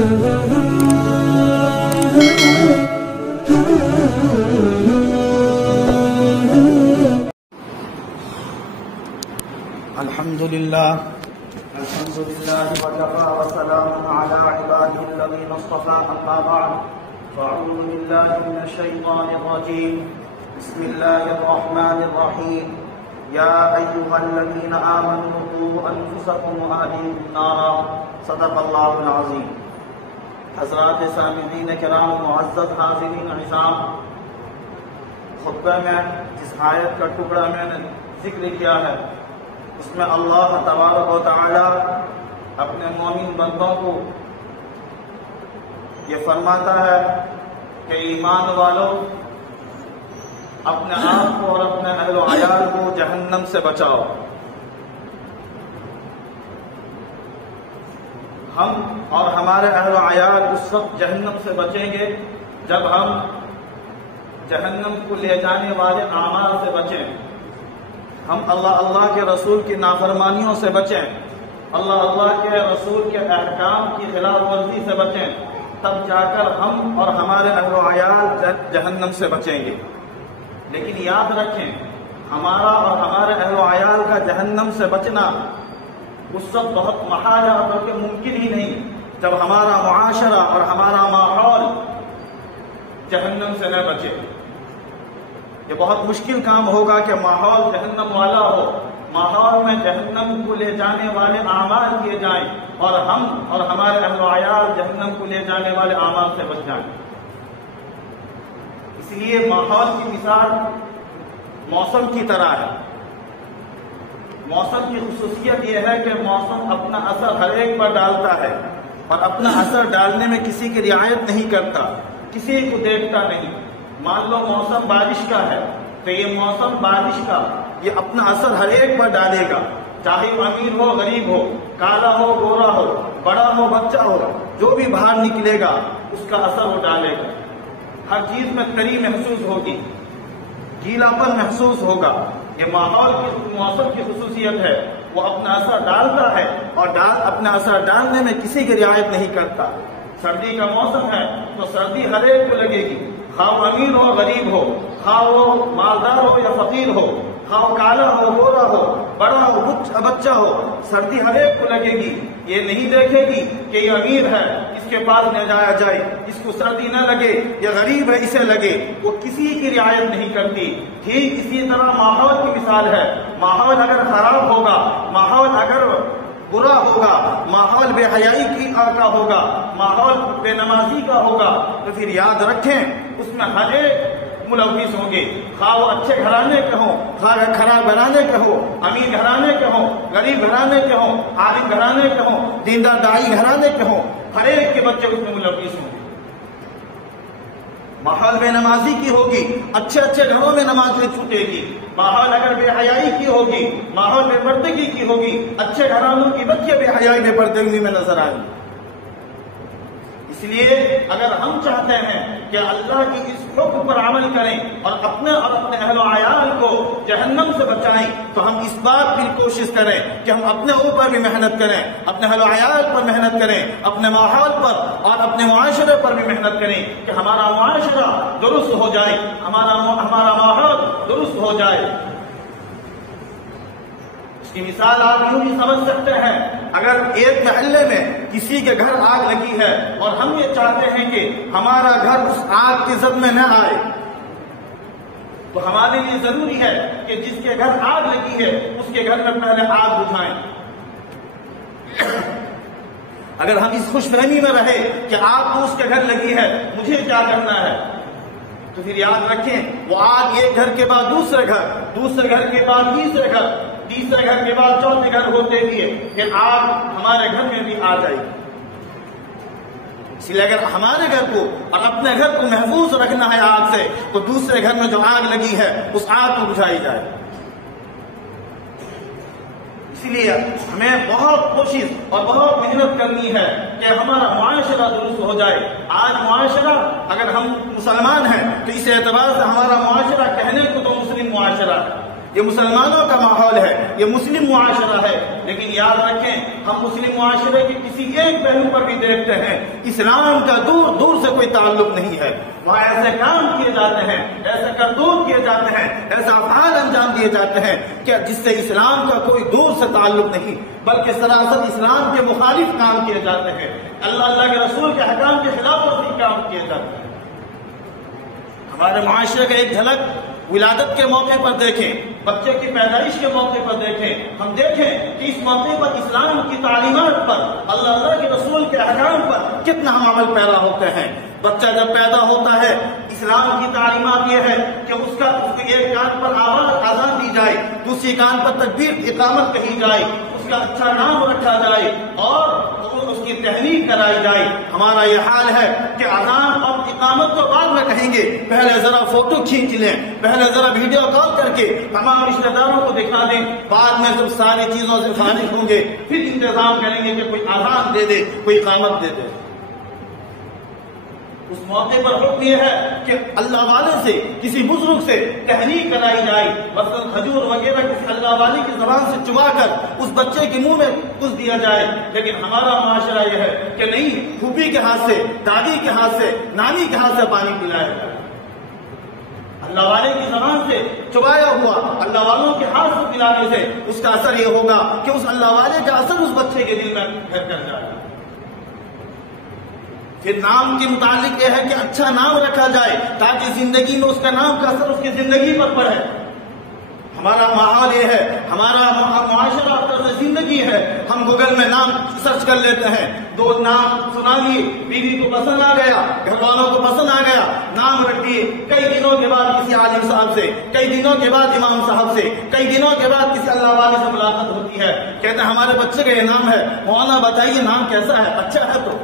الحمد لله وكفى وسلام على عباده الذين اصطفى أما بعد فأعوذ بالله من الشيطان الرجيم بسم الله الرحمن الرحيم يا أيها الذين آمنوا قوا أنفسكم وأهليكم نارا صدق الله العظيم. حضرات سامعین کرام معزز حاضرین عزام، خطبہ میں جس آیت کا ٹکڑا میں نے ذکر کیا ہے اس میں اللہ تبارک و تعالی اپنے مومن بندوں کو یہ فرماتا ہے کہ ایمان والوں اپنے آپ کو اور اپنے اہل و عیال کو جہنم سے بچاؤ. ہم اور ہمارے اہل و عیال اس وقت جہنم سے بچیں گے جب ہم جہنم کو لے جانے والے اعمال سے بچیں، ہم اللہ کے رسول کی نافرمانیوں سے بچیں، اللہ کے رسول کے احکام کی خلاف ورزی سے بچیں، تب جا کر ہم اور ہمارے اہل و عیال جہنم سے بچیں گے. لیکن یاد رکھیں، ہمارا اور ہمارے اہل و عیال کا جہنم سے بچنا اس وقت بہت محال ہے، بلکہ ممکن ہی نہیں جب ہمارا معاشرہ اور ہمارا ماحول جہنم سے نہ بچے. یہ بہت مشکل کام ہوگا کہ ماحول جہنم والا ہو، ماحول میں جہنم کو لے جانے والے اعمال کیے جائیں اور ہم اور ہمارے اہل و عیال جہنم کو لے جانے والے اعمال سے بچ جائیں. اس لیے ماحول کی مثال موسم کی طرح ہے. موسم کی خصوصیت یہ ہے کہ موسم اپنا اثر ہر ایک پر ڈالتا ہے اور اپنا اثر ڈالنے میں کسی کی رعایت نہیں کرتا، کسی کو دیکھتا نہیں. مان لو موسم بارش کا ہے تو یہ موسم بارش کا یہ اپنا اثر ہر ایک پر ڈالے گا، چاہے امیر ہو غریب ہو، کالا ہو گورا ہو، بڑا ہو بچہ ہو، جو بھی باہر نکلے گا اس کا اثر وہ ڈالے گا. ہر چیز میں تری محسوس ہوگی، گیلاپن محسوس ہوگا. یہ ماحول کی موسم کی خصوصیت ہے، وہ اپنا اثر ڈالتا ہے اور اپنا اثر ڈالنے میں کسی کی رعایت نہیں کرتا. سردی کا موسم ہے تو سردی ہر ایک کو لگے گی، خواہ وہ امیر ہو غریب ہو، خواہ وہ مالدار ہو یا فقیر ہو، خواہ وہ کالا ہو گورا ہو، بڑا ہو بچہ ہو، سردی ہر ایک کو لگے گی. یہ نہیں دیکھے گی کہ یہ امیر ہے اس کے پاس نہ جایا جائے، اس کو سردی نہ لگے، یا غریب ہے اسے لگے، وہ کسی کی رعایت نہیں کرتی. ٹھیک اسی طرح ماحول کی مثال ہے. ماحول اگر خراب ہوگا، ماحول اگر برا ہوگا، ماحول بے حیائی کا ہوگا، ماحول بے نمازی کا ہوگا، تو پھر یاد رکھیں اس میں ہر ایک ملوث ہوں گے، خواہ وہ اچھے گھرانے کے ہوں، خواہ خراب گھرانے کے ہوں، امیر گھرانے کے ہوں، غریب گھرانے کے ہوں، عالم گھرانے کے ہوں، دیندار داعی گھرانے کے ہوں، ہر ایک کے بچے اس میں ملوث ہوں گے. ماحول بے نمازی کی ہوگی، اچھے گھروں میں نماز میں چھوٹے گی. ماحول اگر بے حیائی کی ہوگی، ماحول بے پردگی کی ہوگی، اچھے گھرانوں کی بچے بے حیائی بے پردگی میں نظر آئیں گے. اس لیے اگر ہم چاہتے ہیں کہ اللہ کی اس حکم پر عمل کریں اور اپنے اہل و عیال کو جہنم سے بچائیں، تو ہم اس بات کی کوشش کریں کہ ہم اپنے اوپر بھی محنت کریں، اپنے اہل و عیال پر محنت کریں، اپنے ماحول پر اور اپنے معاشرے پر بھی محنت کریں کہ ہمارا معاشرہ درست ہو جائے، ہمارا ماحول درست ہو جائے. اس کی مثال آپ یوں بھی سمجھ سکتے ہیں، اگر ایک محلے میں کسی کے گھر آگ لگی ہے اور ہم یہ چاہتے ہیں کہ ہمارا گھر اس آگ کی زد میں نہ آئے، تو ہمارے لیے ضروری ہے کہ جس کے گھر آگ لگی ہے اس کے گھر میں پہلے آگ بجھائیں. اگر ہم اس خوش فہمی میں رہے کہ آگ تو اس کے گھر لگی ہے، مجھے کیا کرنا ہے، تو پھر یاد رکھیں وہ آگ ایک گھر کے بعد دوسرے گھر کے بعد تیسرے گھر کے بعد چوتھے گھر ہوتے ہوئے پھر آگ ہمارے گھر میں بھی آ جائے گی. اس لیے اگر ہمارے گھر کو اور اپنے گھر کو محفوظ رکھنا ہے آگ سے، تو دوسرے گھر میں جو آگ لگی ہے اس آگ کو بجھائی جائے. اس لیے ہمیں بہت کوشش اور بہت محنت کرنی ہے کہ ہمارا معاشرہ درست ہو جائے. آج معاشرہ اگر ہم مسلمان ہیں تو اس اعتبار سے ہمارا معاشرہ کہنے کو تو مسلم معاشرہ ہے، یہ مسلمانوں کا ماحول ہے، یہ مسلم معاشرہ ہے، لیکن یاد رکھیں ہم مسلم معاشرے کے کسی ایک پہلو پر بھی دیکھتے ہیں اسلام کا دور دور سے کوئی تعلق نہیں ہے۔ وہاں ایسے کام کیے جاتے ہیں، ایسے کرتوت کیے جاتے ہیں، ایسا افعال انجام دیے جاتے ہیں کہ جس سے اسلام کا کوئی دور سے تعلق نہیں، بلکہ سراسر اسلام کے مخالف کام کیے جاتے ہیں، اللہ کے رسول کے حکام کے خلاف ورزی کام کیے جاتے ہیں۔ ہمارے معاشرے کا ایک جھلک ولادت کے موقع پر دیکھیں، بچے کی پیدائش کے موقع پر دیکھیں، ہم دیکھیں کہ اس موقع پر اسلام کی تعلیمات پر، اللہ کے رسول کے احکام پر کتنا ہم عمل پیرا ہوتے ہیں۔ بچہ جب پیدا ہوتا ہے اسلام کی تعلیمات یہ ہے کہ اس کے ایک کان پر آواز دی جائے، دوسری کان پر تکبیر اقامت کہی جائے، اس کا اچھا نام رکھا جائے اور اس کی تحریک کرائی جائے۔ ہمارا یہ حال ہے کہ اذان اور اقامت تو بعد میں کہیں گے، پہلے ذرا فوٹو کھینچ لیں، پہلے ذرا ویڈیو کال کر کے تمام رشتہ داروں کو دکھا دیں، بعد میں جب ساری چیزوں سے فارغ ہوں گے پھر انتظام کریں گے کہ کوئی اذان دے دے، کوئی اقامت دے دے۔ اس موقع پر حکم یہ ہے کہ اللہ والے سے، کسی بزرگ سے تحریک کرائی جائے، مثلا کھجور وغیرہ کسی اللہ والے کی زبان سے چبا کر اس بچے کے منہ میں کچھ دیا جائے، لیکن ہمارا معاشرہ یہ ہے کہ نہیں، پھوپھی کے ہاتھ سے، دادی کے ہاتھ سے، نانی کے ہاتھ سے پانی پلایا جائے۔ اللہ والے کی زبان سے چبایا ہوا اللہ والوں کے ہاتھ سے پلانے سے اس کا اثر یہ ہوگا کہ اس اللہ والے کا اثر اس بچے کے دل میں گھر کر جائے۔ پھر نام کے متعلق یہ ہے کہ اچھا نام رکھا جائے تاکہ زندگی میں اس کا نام کا اثر اس کی زندگی پر پڑے۔ ہمارا ماحول یہ ہے، ہمارا معاشرہ طرز زندگی ہے، ہم گوگل میں نام سرچ کر لیتے ہیں، دو نام سنا لیے، بیوی کو پسند آ گیا، گھر والوں کو پسند آ گیا، نام رکھ دیے، کئی دنوں کے بعد کسی عالم صاحب سے، کئی دنوں کے بعد امام صاحب سے، کئی دنوں کے بعد کسی اللہ والے سے ملاقات ہوتی ہے، کہتے ہیں ہمارے بچے کا یہ نام ہے، مولانا بتائیے نام کیسا ہے؟ اچھا ہے۔ تو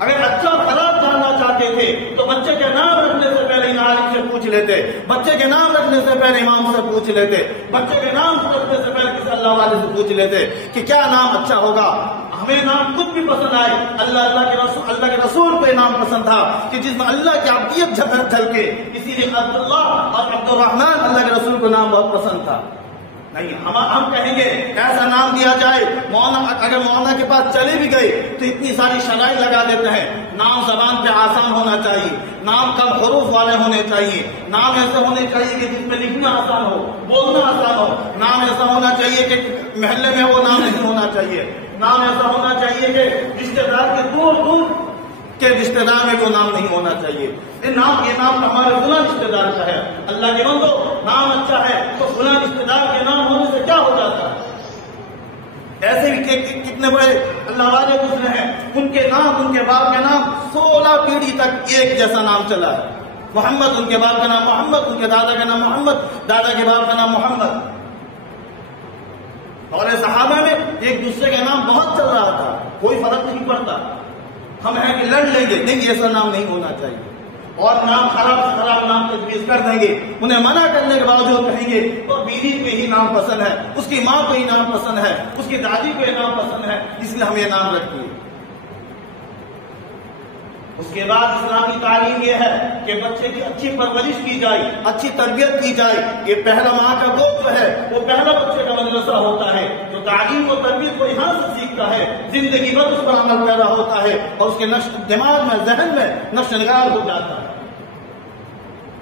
اگر اچھا خراب جاننا چاہتے تھے تو بچے کے نام رکھنے سے پہلے عالم سے پوچھ لیتے، بچے کے نام رکھنے سے پہلے امام سے پوچھ لیتے، بچے کے نام رکھنے سے پہلے کسی اللہ والے سے پوچھ لیتے کہ کیا نام اچھا ہوگا۔ ہمیں نام خود بھی پسند آئے، اللہ کے رسول کو یہ نام پسند تھا کہ جس میں اللہ کی عبدیت جھلکے، اسی لیے عبداللہ اور عبد الرحمن اللہ کے رسول کو نام بہت پسند تھا۔ نہیں، ہم کہیں گے ایسا نام دیا جائے، اگر مولانا کے پاس چلے بھی گئے تو اتنی ساری شرائط لگا دیتے ہیں، نام زبان پہ آسان ہونا چاہیے، نام کم حروف والے ہونے چاہیے، نام ایسے ہونے چاہیے کہ جس میں لکھنا آسان ہو، بولنا آسان ہو، نام ایسا ہونا چاہیے کہ محلے میں وہ نام نہیں ہونا چاہیے، نام ایسا ہونا چاہیے کہ رشتے دار کے دور دور کے رشتے دار میں وہ نام نہیں ہونا چاہیے۔ یہ نام ہمارے فلاں رشتے دار کا ہے، اللہ کے بندو نام اچھا ہے تو فلاں رشتے دار کے نام ہونے سے کیا ہو جاتا ہے؟ ایسے بھی کتنے بڑے اللہ والے گزرے ہیں، ان کے نام، ان کے باپ کے نام 16 پیڑھی تک ایک جیسا نام چلا ہے۔ محمد ان کے باپ کا نام محمد، ان کے دادا کا نام محمد، دادا کے باپ کا نام محمد۔ اور صحابہ میں ایک دوسرے کا نام بہت چل رہا تھا، کوئی فرق نہیں پڑتا، ہم ہیں کہ لڑ لیں گے، نہیں ایسا نام نہیں ہونا چاہیے، اور نام خراب سے خراب نام تجویز کر دیں گے، انہیں منع کرنے کے باوجود کہیں گے تو بیوی کو ہی نام پسند ہے، اس کی ماں کو ہی نام پسند ہے، اس کی دادی کو یہ نام پسند ہے، اس لیے ہم یہ نام رکھیے۔ اس کے بعد اسلامی تعلیم یہ ہے کہ بچے کی اچھی پرورش کی جائے، اچھی تربیت کی جائے۔ یہ پہلا ماں کا گود جو ہے وہ پہلا بچے کا مدرسہ ہوتا ہے، جو تعلیم و تربیت کو یہاں سے سیکھتا ہے، زندگی بھر اس پر عمل پیرا ہوتا ہے اور اس کے دماغ میں، ذہن میں نقش نگار ہو جاتا ہے۔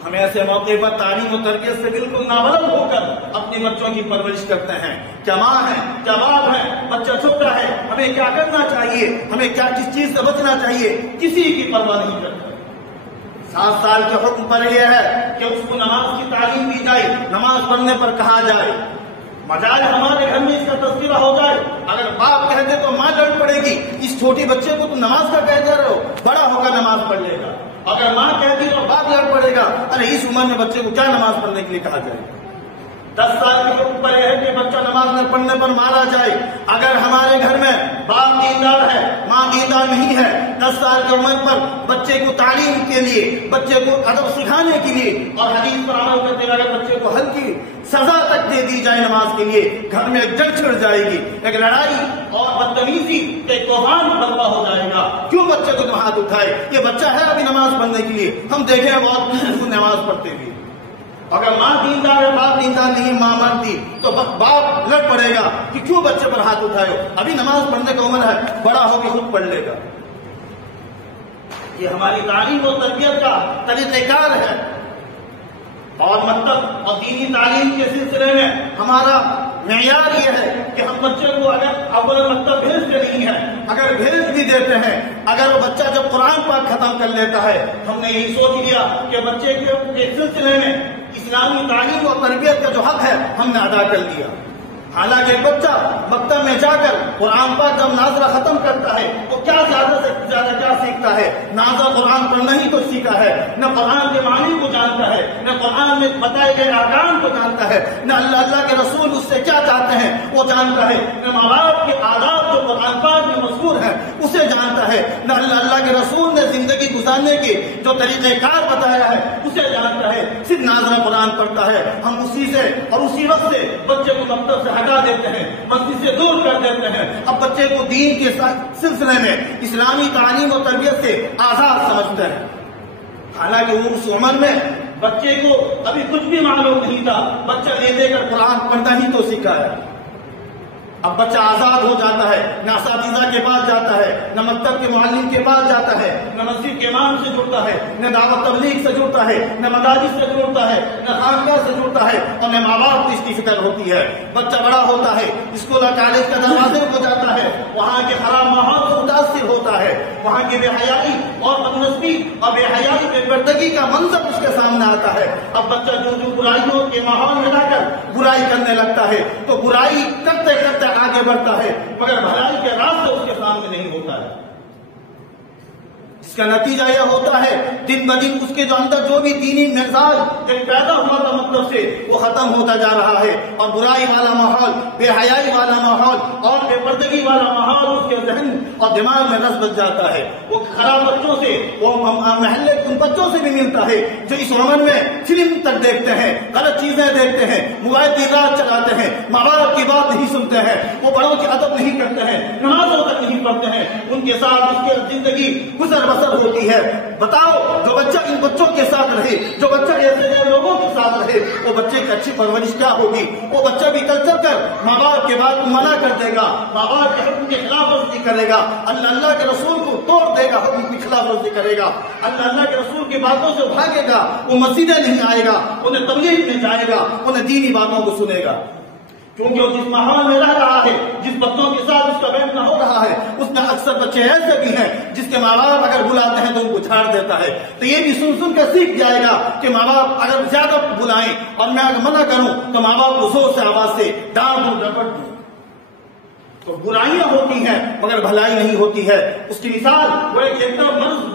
ہم ایسے موقع پر تعلیم و تربیت سے بالکل نابلد ہو کر اپنے بچوں کی پرورش کرتے ہیں۔ کیا ماں ہے، کیا باپ ہے، بچہ چھوٹا ہے، ہمیں کیا کرنا چاہیے، ہمیں کس چیز سے بچنا چاہیے، کسی کی پرواہ نہیں کرتے۔ 7 سال کے حکم پر یہ ہے کہ اس کو نماز کی تعلیم دی جائے، نماز پڑھنے پر کہا جائے، مجال ہمارے گھر میں اس کا تذکرہ ہو جائے۔ اگر باپ کہہ دے تو ماں ڈر پڑے گی، اس چھوٹی بچے کو تم نماز کا کہہ دے رہے ہو، بڑا ہو کر نماز پڑھ لے گا۔ اگر ماں کہتی تو باپ لڑ پڑے گا، ارے اس عمر میں بچے کو کیا نماز پڑھنے کے لیے کہا جائے۔ 10 سال کے حکم پر یہ ہے کہ بچہ نماز نہ پڑھنے پر مارا جائے۔ اگر ہمارے گھر میں باپ دیندار ہے، ماں دیندار نہیں ہے، 10 سال کی عمر پر بچے کو تعلیم کے لیے، بچے کو ادب سکھانے کے لیے اور حدیث پر عمل کرتے ہوئے اگر بچے کو ہلکی سزا تک دے دی جائے نماز کے لیے، گھر میں ایک جنگ چھڑ جائے گی، ایک لڑائی اور بدتمیزی ایک طوفان برپا ہو جائے گا۔ کیوں بچے کو تم ہاتھ اٹھائے؟ یہ بچہ ہے ابھی نماز پڑھنے کے لیے، ہم دیکھیں بہت نماز پڑھتے بھی، اگر ماں دیندار ہے باپ دیندار نہیں ماں مانتی تو باپ لڑ پڑے گا کہ کیوں بچے پر ہاتھ اٹھائے ہو، ابھی نماز پڑھنے کا عمر ہے، بڑا ہو کے خود پڑھ لے گا۔ یہ ہماری تعلیم و تربیت کا طریقہ کار ہے، اور مکتب اور دینی تعلیم کے سلسلے میں ہمارا معیار یہ ہے کہ ہم بچے کو اگر اول مکتب بھیجتے نہیں ہیں، اگر بھیج بھی دیتے ہیں، اگر وہ بچہ جب قرآن پاک ختم کر لیتا ہے، ہم نے یہی سوچ لیا کہ بچے کے سلسلے میں اسلامی تعلیم اور تربیت کا جو حق ہے ہم نے ادا کر دیا۔ حالانکہ ایک بچہ مکتب میں جا کر قرآن پاک جب ناظرہ ختم کرتا ہے تو کیا زیادہ سے زیادہ کیا سیکھتا ہے؟ ناظرہ قرآن پڑھنا ہی تو سیکھا ہے، نہ قرآن کے معنی کو جانتا ہے، نہ قرآن میں بتائے گئے احکام کو جانتا ہے، نہ اللہ کے رسول اس سے کیا چاہتے ہیں وہ جانتا ہے، نہ ماں باپ کے آداب جو قرآن پاک میں مذکور ہیں اسے جانتا ہے، نہ اللہ کے رسول نے زندگی گزارنے کے جو طریقہ کار بتایا ہے اسے جانتا ہے، صرف ناظرہ قرآن پڑھتا ہے۔ ہم اسی سے اور اسی وقت سے بچے کو مکتب سے ہٹا دیتے ہیں، مسجد سے دور کر دیتے ہیں، اب بچے کو دین کے سلسلے میں اسلامی تعلیم و تربیت سے آزاد سمجھتے ہیں۔ حالانکہ وہ اس عمر میں بچے کو ابھی کچھ بھی معلوم نہیں تھا، بچہ لے دے کر قرآن پڑھنا ہی تو سیکھا ہے۔ اب بچہ آزاد ہو جاتا ہے، نہ اساتذہ کے پاس جاتا ہے، نہ مکتب کے معلم کے پاس جاتا ہے، نہ مسجد کے امام سے جڑتا ہے، نہ دعوت تبلیغ سے جڑتا ہے، نہ مدارس سے جڑتا ہے، نہ خانقاہ سے جڑتا ہے، اور نہ ماں باپ کو اس کی فکر ہوتی ہے۔ بچہ بڑا ہوتا ہے، اسکول اور کالج کے دروازے کو جاتا ہے، وہاں کے خراب ماحول سے متاثر ہوتا ہے، وہاں کی بے حیائی اور بدنسبی اور بے حیائی بے پردگی کا منظر اس کے سامنے آتا ہے۔ اب بچہ جو برائیوں کے ماحول میں جا کر برائی کرنے لگتا ہے تو برائی کرتے کرتے آگے بڑھتا ہے، مگر بھلائی کے راستے اس کے سامنے نہیں ہوتا ہے۔ اس کا نتیجہ یہ ہوتا ہے دن بدن اس کے جو اندر جو بھی دینی مزاج ایک پیدا ہوا تھا مطلب سے وہ ختم ہوتا جا رہا ہے، اور برائی والا ماحول، بے حیائی والا ماحول اور بے پردگی والا ماحول اس کے ذہن اور دماغ میں رس بچ جاتا ہے۔ وہ خراب بچوں سے، وہ محلے ان بچوں سے بھی ملتا ہے جو اس عمر میں فلم تک دیکھتے ہیں، غلط چیزیں دیکھتے ہیں، موبائل کی رات چلاتے ہیں، ماں باپ کی بات نہیں سنتے ہیں، وہ بڑوں کی ادب نہیں کرتے ہیں، نمازوں تک نہیں پڑھتے ہیں، ان کے ساتھ اس کی زندگی گزر بسر ہوتی ہے۔ بتاؤ جو بچہ ان بچوں کے ساتھ رہے، جو بچہ ایسے لوگوں کے ساتھ رہے، وہ بچے کی اچھی پرورش کیا ہوگی؟ وہ بچہ بھی کل چل کر ماں باپ کے بات کو منع کر دے گا، ماں باپ کے حکم کی خلاف ورزی کرے گا، اللہ کے رسول کو توڑ دے گا، حکم کی خلاف ورزی کرے گا، اللہ کے رسول کی باتوں سے بھاگے گا، وہ مسجدیں نہیں آئے گا، انہیں تبلیغ میں جائے گا، انہیں دینی باتوں کو سنے گا، کیونکہ وہ جس ماحول میں رہ رہا ہے، جس بچوں کے ساتھ اس کا بیٹھنا ہو رہا ہے، اس میں اکثر بچے ایسے بھی ہیں جس کے ماں باپ اگر بلاتے ہیں تو ان کو چھاڑ دیتا ہے، تو یہ بھی سن سن کر سیکھ جائے گا کہ ماں باپ اگر زیادہ بلائیں اور میں اگر منع کروں تو ماں باپ کو زور سے آواز سے ڈانٹ دوں ڈپٹ دوں۔ تو برائیاں ہوتی ہیں مگر بھلائی نہیں ہوتی ہے۔ اس کی مثال وہ ایک طرف مرض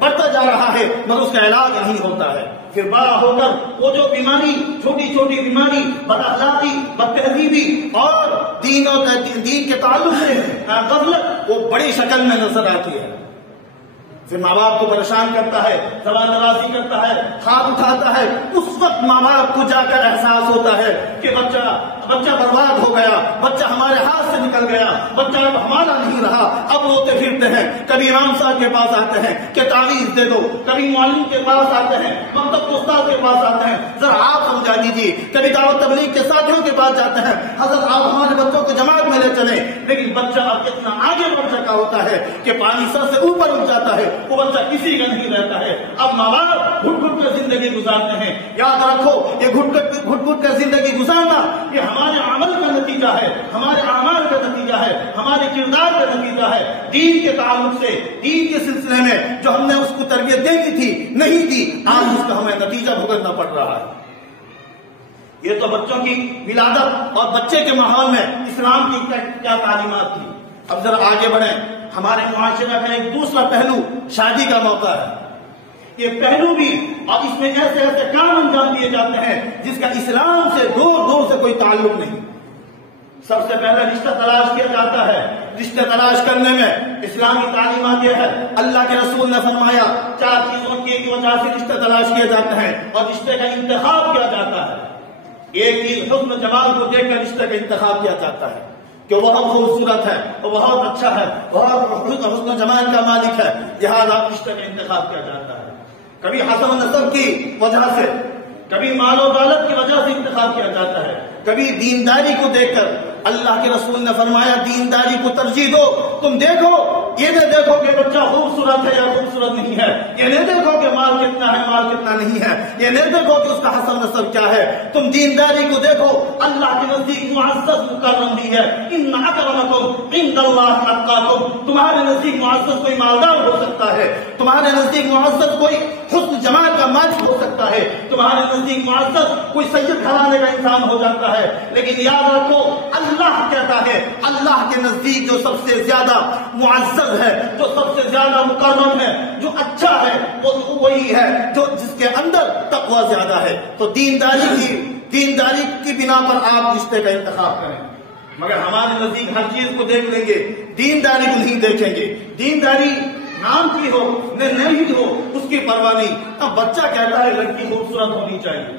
بڑھتا جا رہا ہے مگر اس کا علاج نہیں ہوتا ہے، پھر بڑا ہو کر وہ جو بیماری، چھوٹی چھوٹی بیماری، بد اخلاقی، بد تہذیبی اور دین کے تعلق سے غفلت وہ بڑی شکل میں نظر آتی ہے، پھر ماں باپ کو پریشان کرتا ہے، زبان درازی کرتا ہے، خواب اٹھاتا ہے۔ اس وقت ماں باپ کو جا کر احساس ہوتا ہے کہ بچہ برباد ہو گیا، بچہ ہمارے ہاتھ سے نکل گیا، بچہ اب ہمارا نہیں رہا۔ اب روتے پھرتے ہیں، کبھی امام صاحب کے پاس آتے ہیں کہ تعویذ دے دو، کبھی معلم کے پاس آتے ہیں، مکتب کے استاد کے پاس آتے ہیں ذرا آپ سمجھا دیجیے، کبھی دعوت تبلیغ کے ساتھیوں کے پاس جاتے ہیں حضرت آپ ہمارے بچوں کو جماعت میں لے چلیں، لیکن بچہ اب اتنا آگے بڑھ چکا ہوتا ہے کہ پانی سر سے اوپر اٹھ جاتا ہے، وہ بچہ کسی کا نہیں رہتا ہے۔ اب ماں باپ گھٹ گھٹ کر زندگی گزارتے ہیں۔ یاد رکھو یہ گھٹ گھٹ کر زندگی گزارنا یہ ہمارے عمل کا نتیجہ ہے، ہمارے اعمال کا نتیجہ ہے، ہمارے کردار کا نتیجہ ہے۔ دین کے تعلق سے، دین کے سلسلے میں جو ہم نے اس کو تربیت دینی تھی نہیں دی، آج اس کا ہمیں نتیجہ بھگتنا پڑ رہا ہے۔ یہ تو بچوں کی ولادت اور بچے کے ماحول میں اسلام کی کیا تعلیمات تھی۔ اب ذرا آگے بڑھیں، ہمارے معاشرے کا ایک دوسرا پہلو شادی کا موقع ہے۔ یہ پہلو بھی اب اس میں ایسے ایسے کام انجام دیے جاتے ہیں جس کا اسلام سے دور سے کوئی تعلق نہیں۔ سب سے پہلے رشتہ تلاش کیا جاتا ہے، رشتہ تلاش کرنے میں اسلامی تعلیمات یہ ہے، اللہ کے رسول نے فرمایا 4 چیزوں کی وجہ سے رشتہ تلاش کیے جاتے ہیں اور رشتے کا انتخاب کیا جاتا ہے۔ ایک چیز حسن جمال کو دیکھ کر رشتے کا انتخاب کیا جاتا ہے کہ وہ بہت خوبصورت ہے، وہ بہت اچھا ہے، بہت حسن جمال کا مالک ہے، لہٰذا رشتے کا انتخاب کیا جاتا ہے۔ کبھی حسب نسب کی وجہ سے، کبھی مال و دولت کی وجہ سے انتخاب کیا جاتا ہے، کبھی دینداری کو دیکھ کر۔ اللہ کے رسول نے فرمایا دینداری کو ترجیح دو۔ تم دیکھو، یہ نہ دیکھو کہ بچہ خوبصورت ہے یا خوبصورت نہیں ہے، یہ نہیں دیکھو کہ مال کتنا ہے مال کتنا نہیں ہے، یہ نہیں دیکھو کہ اس کا حسب نسب کیا ہے، تم دینداری کو دیکھو۔ اللہ کے نزدیک معزز مکرم بھی ہے، ان اکرمکم عند اللہ اتقاکم، تمہارے نزدیک معزز کوئی مالدار ہو سکتا ہے، تمہارے نزدیک معزز کوئی حسن جمال کا مالک ہو سکتا ہے، تمہارے نزدیک معزز کوئی سید گھرانے کا انسان ہو جاتا ہے، لیکن یاد رکھو اللہ کہتا ہے اللہ کے نزدیک جو سب سے زیادہ معزز ہے، جو سب سے زیادہ مکرم ہے، جو اچھا ہے، وہ وہی ہے جو جس کے اندر تقوی زیادہ ہے۔ تو دینداری کی بنا پر آپ رشتے کا انتخاب کریں، مگر ہمارے نزدیک ہر چیز کو دیکھ لیں گے، دینداری کو نہیں دیکھیں گے۔ دینداری نام کی ہو نہیں ہو اس کی پرواہ نہیں۔ اب بچہ کہتا ہے لڑکی خوبصورت ہونی چاہیے،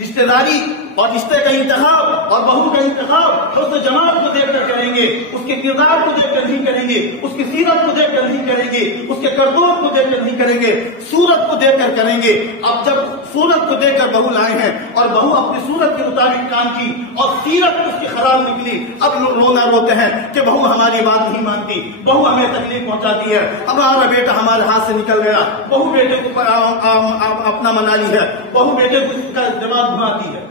رشتہ داری اور رشتے کا انتخاب اور بہو کا انتخاب حسن جمال کو دیکھ کر کریں گے، اس کے کردار کو دیکھ کر نہیں کریں گے، اس کی سیرت کو دیکھ کر نہیں کریں گے، اس کے کردار کو دیکھ کر نہیں کریں گے، صورت کو دیکھ کر کریں گے۔ اب جب صورت کو دیکھ کر بہو لائے ہیں اور بہو اپنی صورت کے مطابق کام کی اور سیرت اس کی خراب نکلی، اب رونا روتے ہیں کہ بہو ہماری بات نہیں مانتی، بہو ہمیں تکلیف پہنچاتی ہے، اب ہمارا بیٹا ہمارے ہاتھ سے نکل گیا، بہو بیٹے کو اپنا منا لی ہے، بہو بیٹے کو اس کا دماغ گھماتی ہے۔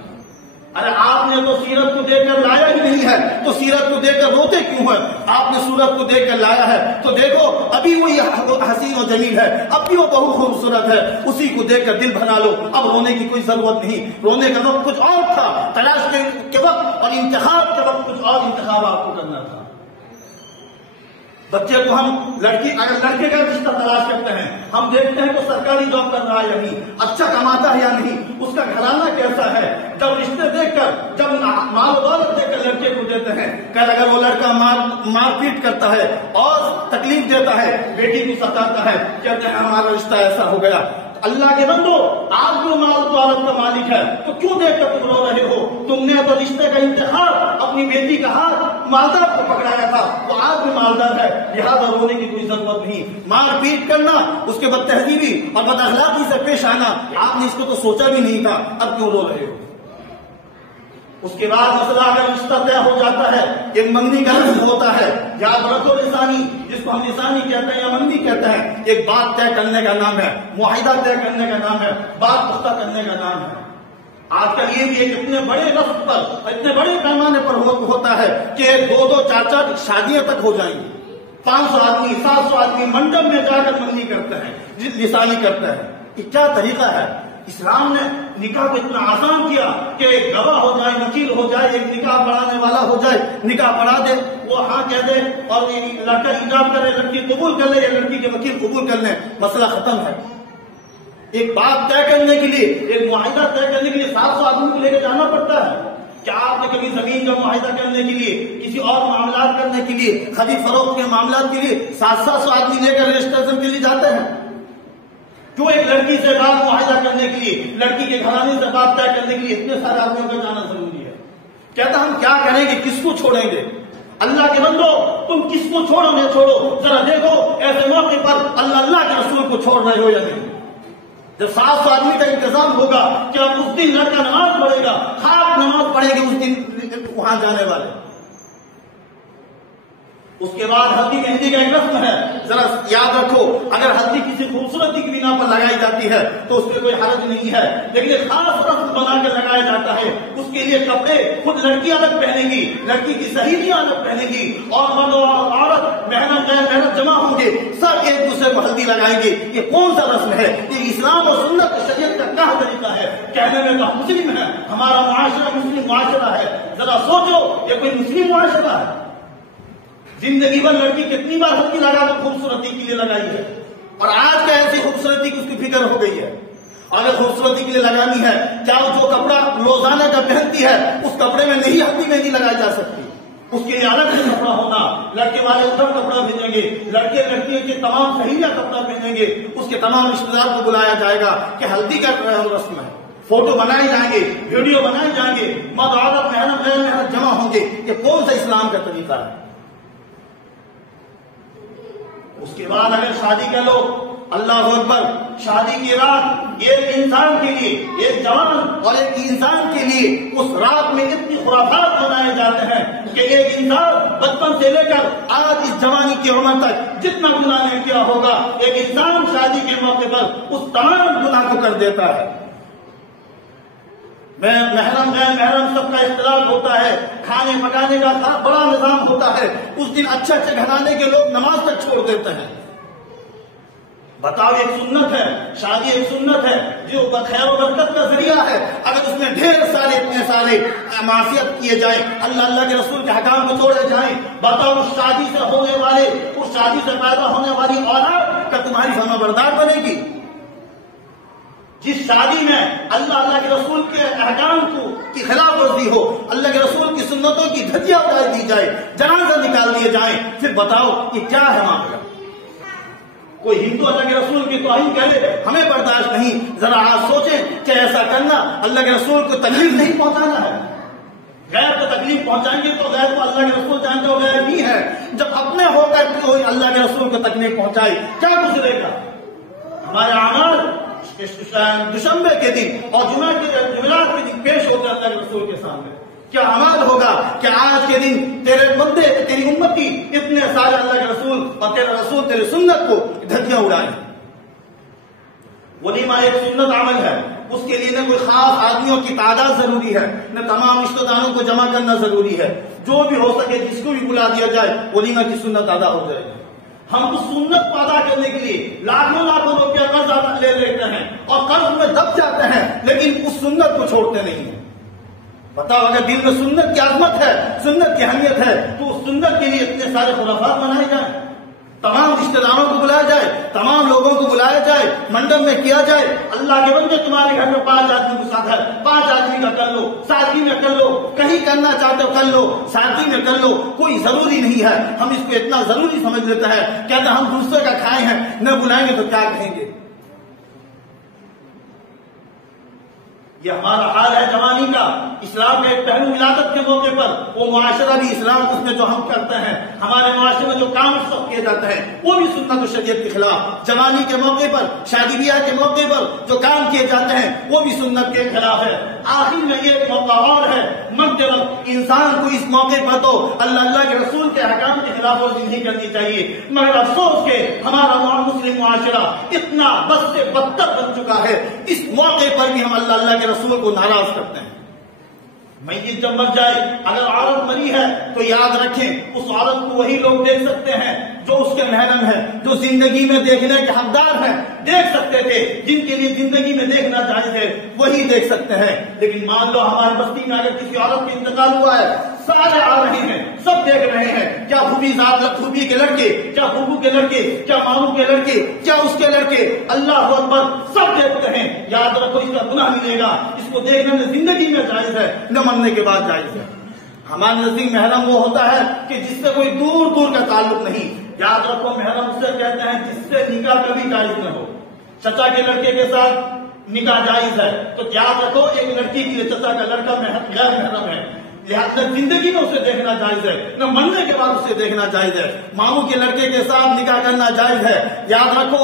ارے آپ نے تو سیرت کو دیکھ کر لایا ہی نہیں ہے، تو سیرت کو دیکھ کر روتے کیوں ہیں؟ آپ نے صورت کو دیکھ کر لایا ہے تو دیکھو ابھی وہی حسین و جمیل ہے، اب بھی وہ بہو خوبصورت ہے، اسی کو دیکھ کر دل بھرا لو، اب رونے کی کوئی ضرورت نہیں۔ رونے کا وقت کچھ اور تھا، تلاش کے وقت اور انتخاب کے وقت کچھ اور انتخاب آپ کو کرنا تھا۔ بچے کو ہم اگر لڑکے کا رشتہ تلاش کرتے ہیں، ہم دیکھتے ہیں کہ سرکاری جاب کر رہا ہے یا نہیں، اچھا کماتا ہے یا نہیں، اس کا گھرانہ کیسا ہے۔ جب رشتے دیکھ کر، جب مال و دولت دیکھ کر لڑکے کو دیتے ہیں، کل اگر وہ لڑکا مار پیٹ کرتا ہے اور تکلیف دیتا ہے، بیٹی کو ستاتا ہے، کہتے ہیں ہمارا رشتہ ایسا ہو گیا۔ اللہ کے بندو، آپ جو مال و دولت کا مالک ہے تو کیوں دیکھ کر تم رو رہے ہو؟ تم نے تو رشتے کا انتخاب اپنی بیٹی کا ہاتھ مالدار کو پکڑایا تھا، وہ آج بھی مالدار ہے، لہٰذا رونے کی کوئی ضرورت نہیں۔ مار پیٹ کرنا، اس کے بد تہذیبی اور بد اخلاقی سے پیش آنا، آپ نے اس کو تو سوچا بھی نہیں تھا، اب کیوں رو رہے ہو؟ اس کے بعد مسئلہ اگر رشتہ طے ہو جاتا ہے، ایک منگنی کا رسم ہوتا ہے، یاد رکھو لسانی، جس کو ہم لسانی کہتے ہیں یا منگنی کہتے ہیں، ایک بات طے کرنے کا نام ہے، معاہدہ طے کرنے کا نام ہے، بات پختہ کرنے کا نام ہے۔ آج کل یہ بھی ایک اتنے بڑے رسم پر، اتنے بڑے پیمانے پر ہوتا ہے کہ 2-2 4-4 شادیاں تک ہو جائیں گی، 500 آدمی 700 آدمی منڈپ میں جا کر منگنی کرتے ہیں، لسانی کرتا ہے۔ یہ کیا طریقہ ہے؟ اسلام نے نکاح کو اتنا آسان کیا کہ ایک گواہ ہو جائے، وکیل ہو جائے، ایک نکاح پڑھانے والا ہو جائے، نکاح پڑھا دے، وہ ہاں کہہ دے اور لڑکا ایجاب کرے، لڑکی قبول کر لے یا لڑکی کے وکیل قبول کر لیں، مسئلہ ختم ہے۔ ایک بات طے کرنے کے لیے، ایک معاہدہ طے کرنے کے لیے 700 آدمی کو لے کے جانا پڑتا ہے۔ کیا آپ نے کبھی زمین کا معاہدہ کرنے کے لیے، کسی اور معاملات کرنے کے لیے، خرید فروخت کے معاملات کے لیے 700 آدمی لے کر رجسٹریشن کے لیے جاتے ہیں؟ کیوں ایک لڑکی سے بات معاہدہ کرنے کے لیے، لڑکی کے گھرانے سے بات طے کرنے کے لیے اتنے سارے آدمیوں کا جانا ضروری ہے؟ کہتا ہم کیا کریں گے، کس کو چھوڑیں گے؟ اللہ کے بندو، تم کس کو چھوڑو نہ چھوڑو، ذرا دیکھو ایسے موقع پر اللہ کے رسول کو چھوڑ رہے ہو یا نہیں۔ جب 700 آدمی کا انتظام ہوگا کہ اب اس دن لڑکا نماز پڑھے گا، خاص نماز پڑھے گی اس دن وہاں جانے والے۔ اس کے بعد ہلدی مہندی کا ایک رسم ہے، ذرا یاد رکھو، اگر ہلدی کسی خوبصورتی کی بنا پر لگائی جاتی ہے تو اس میں کوئی حرج نہیں ہے، لیکن ایک خاص رسم بنا کے لگایا جاتا ہے، اس کے لیے کپڑے خود لڑکی الگ پہنے گی، لڑکی کی سہیلیاں الگ پہنے گی، اور مرد اور عورت محنت غیر محنت جمع ہوں گے، سب ایک دوسرے کو ہلدی لگائیں گے۔ یہ کون سا رسم ہے؟ یہ اسلام اور سنت شریعت کا کیا طریقہ ہے؟ کہنے میں تو مسلم ہے، ہمارا معاشرہ مسلم معاشرہ ہے، ذرا سوچو یہ کوئی مسلم معاشرہ ہے؟ زندگی بھر لڑکی کتنی بار ہلدی لگا کر خوبصورتی کے لیے لگائی ہے، اور آج کا ایسی خوبصورتی کی اس کی فکر ہو گئی ہے۔ اگر خوبصورتی کے لیے لگانی ہے، کیا جو کپڑا روزانہ کا پہنتی ہے اس کپڑے میں نہیں ہلدی مہندی لگائی جا سکتی؟ اس کے لیے الگ سے کپڑا ہونا، لڑکے والے ادھر کپڑا بھیجیں گے، لڑکے لڑکیوں کے تمام سہیلیاں کپڑا پہنیں گے، اس کے تمام رشتے دار کو بلایا جائے گا کہ ہلدی کا رسم ہے، فوٹو بنائے جائیں گے، ویڈیو بنائے جائیں گے، مرد عورت محنت غیر محنت جمع ہوں گے۔ یہ کون سا اسلام کا طریقہ ہے؟ اس کے بعد اگر شادی کا لو اللہ اکبر. شادی کی رات ایک انسان کے لیے، ایک جوان اور ایک انسان کے لیے اس رات میں اتنی خرافات بنائے جاتے ہیں کہ ایک انسان بچپن سے لے کر آج اس جوانی کی عمر تک جتنا گناہ نہیں کیا ہوگا، ایک انسان شادی کے موقع پر اس تمام گناہ کو کر دیتا ہے. محرم غیر محرم سب کا اختلاط ہوتا ہے، کھانے پکانے کا بڑا نظام ہوتا ہے. اس دن اچھے اچھے گھرانے کے لوگ نماز تک چھوڑ دیتے ہیں. بتاؤ، ایک سنت ہے، شادی ایک سنت ہے جو خیر و برکت کا ذریعہ ہے. اگر اس میں ڈھیر سارے اتنے سارے معصیت کیے جائیں، اللہ کے رسول کے حکام کو توڑے جائیں، بتاؤ اس شادی سے ہونے والے، اس شادی سے پیدا ہونے والی اولاد کا تمہاری فرما بردار بنے گی؟ جس شادی میں اللہ کے رسول کے احکام کی خلاف ورزی ہو، اللہ کے رسول کی سنتوں کی دھجیاں اتار دی جائے، جنازہ نکال دیے جائیں، پھر بتاؤ یہ کیا ہے معاملہ؟ کوئی ہندو اللہ کے رسول کی توہین کرے، ہمیں برداشت نہیں. ذرا آج سوچیں کہ ایسا کرنا اللہ کے رسول کو تکلیف نہیں پہنچانا ہے. غیر کو تکلیف پہنچائیں گے تو غیر کو اللہ کے رسول جانتے ہو غیر نہیں ہے. جب اپنے ہو کر کوئی اللہ کے رسول کو تکلیف پہنچائے، کیا گزرے گا؟ ہمارے اعمال دوشنبے کے دن اور جمعرات کے دن پیش ہوتے ہیں اللہ کے رسول کے سامنے. کیا عمل ہوگا کہ آج کے دن تیرے بندے، تیری امتی اتنے سارے اللہ کے رسول اور تیرا رسول تیری سنت کو دھجیاں اڑائیں؟ ولیمہ ایک سنت عمل ہے، اس کے لیے نہ کوئی خاص آدمیوں کی تعداد ضروری ہے، نہ تمام رشتہ داروں کو جمع کرنا ضروری ہے. جو بھی ہو سکے جس کو بھی بلا دیا جائے، ولیمہ کی سنت ادا ہو جائے. ہم اس سنت کو ادا کرنے کے لیے لاکھوں روپیہ قرض لے لیتے ہیں اور قرض میں دب جاتے ہیں، لیکن اس سنت کو چھوڑتے نہیں ہیں. بتاؤ، اگر دل میں سنت کی عظمت ہے، سنت کی اہمیت ہے، تو اس سنت کے لیے اتنے سارے خرافات منائے جائیں، تمام رشتہ داروں کو بلایا جائے، تمام لوگوں کو بلایا جائے، منڈپ میں کیا جائے. اللہ کے بندے تمہارے گھر میں 5 آدمی کو ساتھ ہے، 5 آدمی کا کر لو، سادگی میں کر لو، کہیں کرنا چاہتے ہو کر لو، سادگی میں کر لو، کوئی ضروری نہیں ہے. ہم اس کو اتنا ضروری سمجھ لیتے ہیں، کہتے ہیں ہم دوسرے کا کھائے ہیں، نہ بلائیں گے تو کیا کہیں گے. یہ ہمارا حال ہے جوانی کا. اسلام کے ایک پہلو ولادت کے موقع پر وہ معاشرہ بھی اسلام اس میں جو ہم کرتے ہیں، ہمارے معاشرے میں جو کام سب کیے جاتے ہیں وہ بھی سنت و شریعت کے خلاف. جوانی کے موقع پر، شادی بیاہ کے موقع پر جو کام کیے جاتے ہیں وہ بھی سنت کے خلاف ہے. آخر میں ایک موقع اور ہے، مغفرت. انسان کو اس موقع پر تو اللہ کے رسول کے احکام کے خلاف ورزی نہیں کرنی چاہیے، مگر افسوس کہ ہمارا مسلم معاشرہ اتنا بد سے بدتر بن چکا ہے، اس موقع پر بھی ہم اللہ کے رسول کو ناراض کرتے ہیں. میت جب مر جائے، اگر عورت مری ہے تو یاد رکھیں اس عورت کو وہی لوگ دیکھ سکتے ہیں جو اس کے محرم ہے، جو زندگی میں دیکھنے کے حقدار ہیں. دیکھ سکتے تھے، جن کے لیے زندگی میں دیکھنا جائز ہے وہی دیکھ سکتے ہیں. لیکن مان لو ہماری بستی میں اگر کسی عورت کا انتقال ہوا ہے، سارے آ رہے ہیں، سب دیکھ رہے ہیں. کیا پھوپھی کے لڑکے، کیا پھوپھو کے لڑکے، کیا ماموں کے لڑکے، کیا اس کے لڑکے، اللہ اکبر، سب دیکھتے ہیں. یاد رکھو اس کا گناہ ملے گا. اس کو دیکھنے میں زندگی میں جائز ہے، نہ مرنے کے بعد جائز ہے. ہمارے نزدیک محرم وہ ہوتا ہے کہ جس سے کوئی دور دور کا تعلق نہیں. یاد رکھو محرم اسے کہتے ہیں جس سے نکاح کبھی جائز نہ ہو. چچا کے لڑکے کے ساتھ نکاح جائز ہے تو یاد رکھو ایک لڑکی کے لیے چچا کا لڑکا غیر محرم ہے. لہٰذا زندگی میں اسے دیکھنا جائز ہے، نہ مرنے کے بعد اسے دیکھنا جائز ہے. ماموں کے لڑکے کے ساتھ نکاح کرنا جائز ہے. یاد رکھو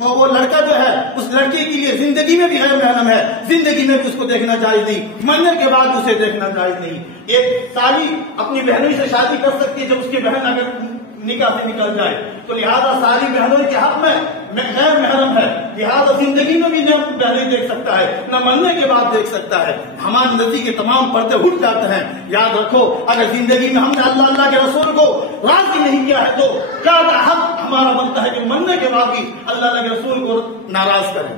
وہ لڑکا جو ہے اس لڑکی کے لیے زندگی میں بھی غیر محرم ہے، زندگی میں بھی اس کو دیکھنا جائز نہیں، مرنے کے بعد اسے دیکھنا جائز نہیں. ایک سالی اپنی بہنوں سے شادی کر سکتی ہے جب اس کی بہن اگر نکاح سے نکل جائے، تو لہذا ساری بہنوں کے حق میں غیر محرم ہے. لہذا زندگی میں بھی نہ بہنیں دیکھ سکتا ہے، نہ مرنے کے بعد دیکھ سکتا ہے. ہمارے نزدیک کے تمام پردے اٹھ جاتے ہیں. یاد رکھو اگر زندگی میں ہم نے اللہ کے رسول کو راضی نہیں کیا ہے تو کیا حق ہمارا بنتا ہے کہ مرنے کے بعد بھی اللہ کے رسول کو ناراض کریں.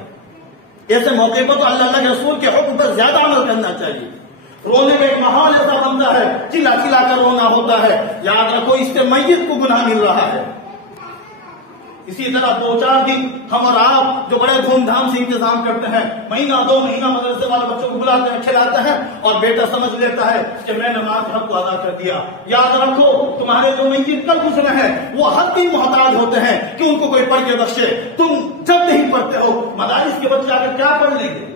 ایسے موقع پر تو اللہ کے رسول کے حکم پر زیادہ عمل کرنا چاہیے. رونے کا ایک ماحول ایسا بنتا ہے، چلا چلا کر رونا ہوتا ہے. یاد رکھو اس سے میت کو گناہ مل رہا ہے. اسی طرح 2-4 دن ہم اور آپ جو بڑے دھوم دھام سے انتظام کرتے ہیں، مہینہ 2 مہینہ مدرسے والے بچوں کو بلاتے ہیں، کھلاتے ہیں، اور بیٹا سمجھ لیتا ہے کہ میں نماز حق کو ادا کر دیا. یاد رکھو تمہارے جو میت کل گزرے ہیں وہ ہر دن محتاج ہوتے ہیں کہ ان کو کوئی پڑھ کے بخشے. تم جب نہیں پڑھتے ہو، مدارس کے بچے آ کر کیا پڑھ لیں گے؟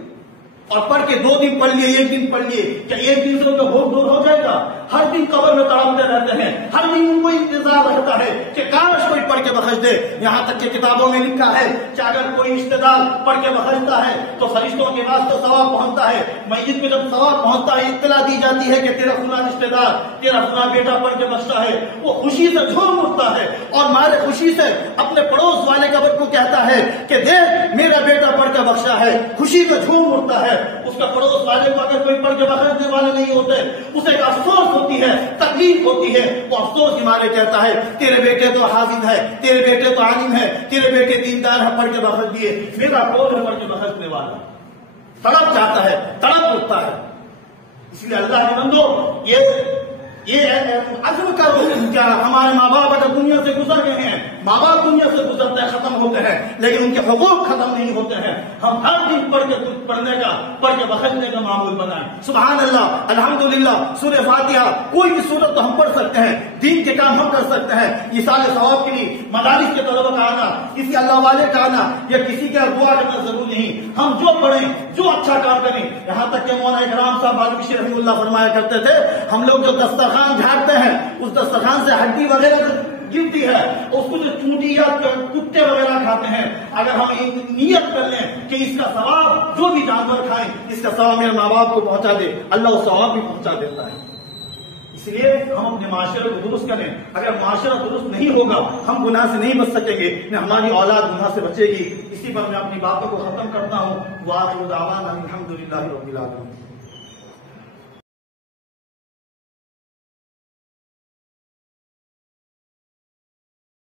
اور پڑھ کے 2 دن پڑھ لیے، 1 دن پڑھ لیے، کیا 1 دن سے ان کا بھوک دور ہو جائے گا؟ ہر دن قبر میں تڑپتے رہتے ہیں، ہر دن ان کو انتظار رہتا ہے کہ کاش کوئی پڑھ کے بخش دے۔ یہاں تک کہ کتابوں میں لکھا ہے کہ اگر کوئی رشتے دار پڑھ کے بخشتا ہے تو فرشتوں کے واسطے ثواب پہنچتا ہے۔ میت میں جب ثواب پہنچتا ہے، اطلاع دی جاتی ہے کہ تیرا فلاں رشتے دار، تیرا فلاں بیٹا پڑھ کے بخشتا ہے، وہ خوشی سے جھوم اٹھتا ہے اور مارے خوشی سے اپنے پڑوس والے قبر کو کہتا ہے کہ دیکھ میرا بیٹا پڑھ کے بخشا ہے، خوشی سے جھوم اٹھتا ہے۔ اس کا پڑوس والے کو اگر کوئی پڑھ کے بخشنے والے نہیں ہوتے، اسے ایک افسوس ہوتی ہے، تکلیف ہوتی ہے، وہ افسوس کے مارے کہتا ہے تیرے بیٹے تو حافظ ہے، تیرے بیٹے تو عالم ہے، تیرے بیٹے دیندار ہے، پڑھ کے بخش دیے، میرا کون ہے پڑھ کے بخشنے والا؟ تڑپ جاتا ہے، تڑپ اٹھتا ہے۔ اس لیے اللہ کے بندو یہ عزم کرو، کیا ہمارے ماں باپ اگر دنیا سے گزر گئے ہیں، ماں باپ دنیا سے گزرتے ہیں، ختم ہوتے ہیں، لیکن ان کے حقوق ختم نہیں ہوتے ہیں۔ ہم ہر دن پڑھ کے بخشنے کا معمول بنائیں۔ سبحان اللہ، الحمدللہ، سورہ فاتحہ، کوئی بھی سورت تو ہم پڑھ سکتے ہیں، دین کے کام ہم کر سکتے ہیں۔ یہ سارے ثواب کے لیے مدارس کے طلبہ کا آنا، کسی اللہ والے کا آنا یا کسی کا دعا کرنا ضروری نہیں۔ ہم جو پڑھیں، جو اچھا کام کریں، یہاں تک کہ مولانا اکرام صاحب بازمشی رحمہ اللہ فرمایا کرتے تھے، ہم لوگ جو دسترخوان جھاڑتے ہیں، اس دسترخوان سے ہڈی وغیرہ گرتی ہے، اس کو جو چونٹی یا کتے وغیرہ کھاتے ہیں، اگر ہم نیت کر لیں کہ اس کا ثواب جو بھی جانور کھائیں، اس کا ثواب میرے ماں باپ کو پہنچا دے، اللہ اس ثواب بھی پہنچا دیتا ہے۔ اس لیے ہم اپنے معاشرے کو درست کریں۔ اگر معاشرہ درست نہیں ہوگا، ہم گناہ سے نہیں بچ سکیں گے، نہ ہماری اولاد گناہ سے بچے گی۔ اسی پر میں اپنی باتوں کو ختم کرتا ہوں۔ وآخر دعوانا الحمدللہ رب العالمین۔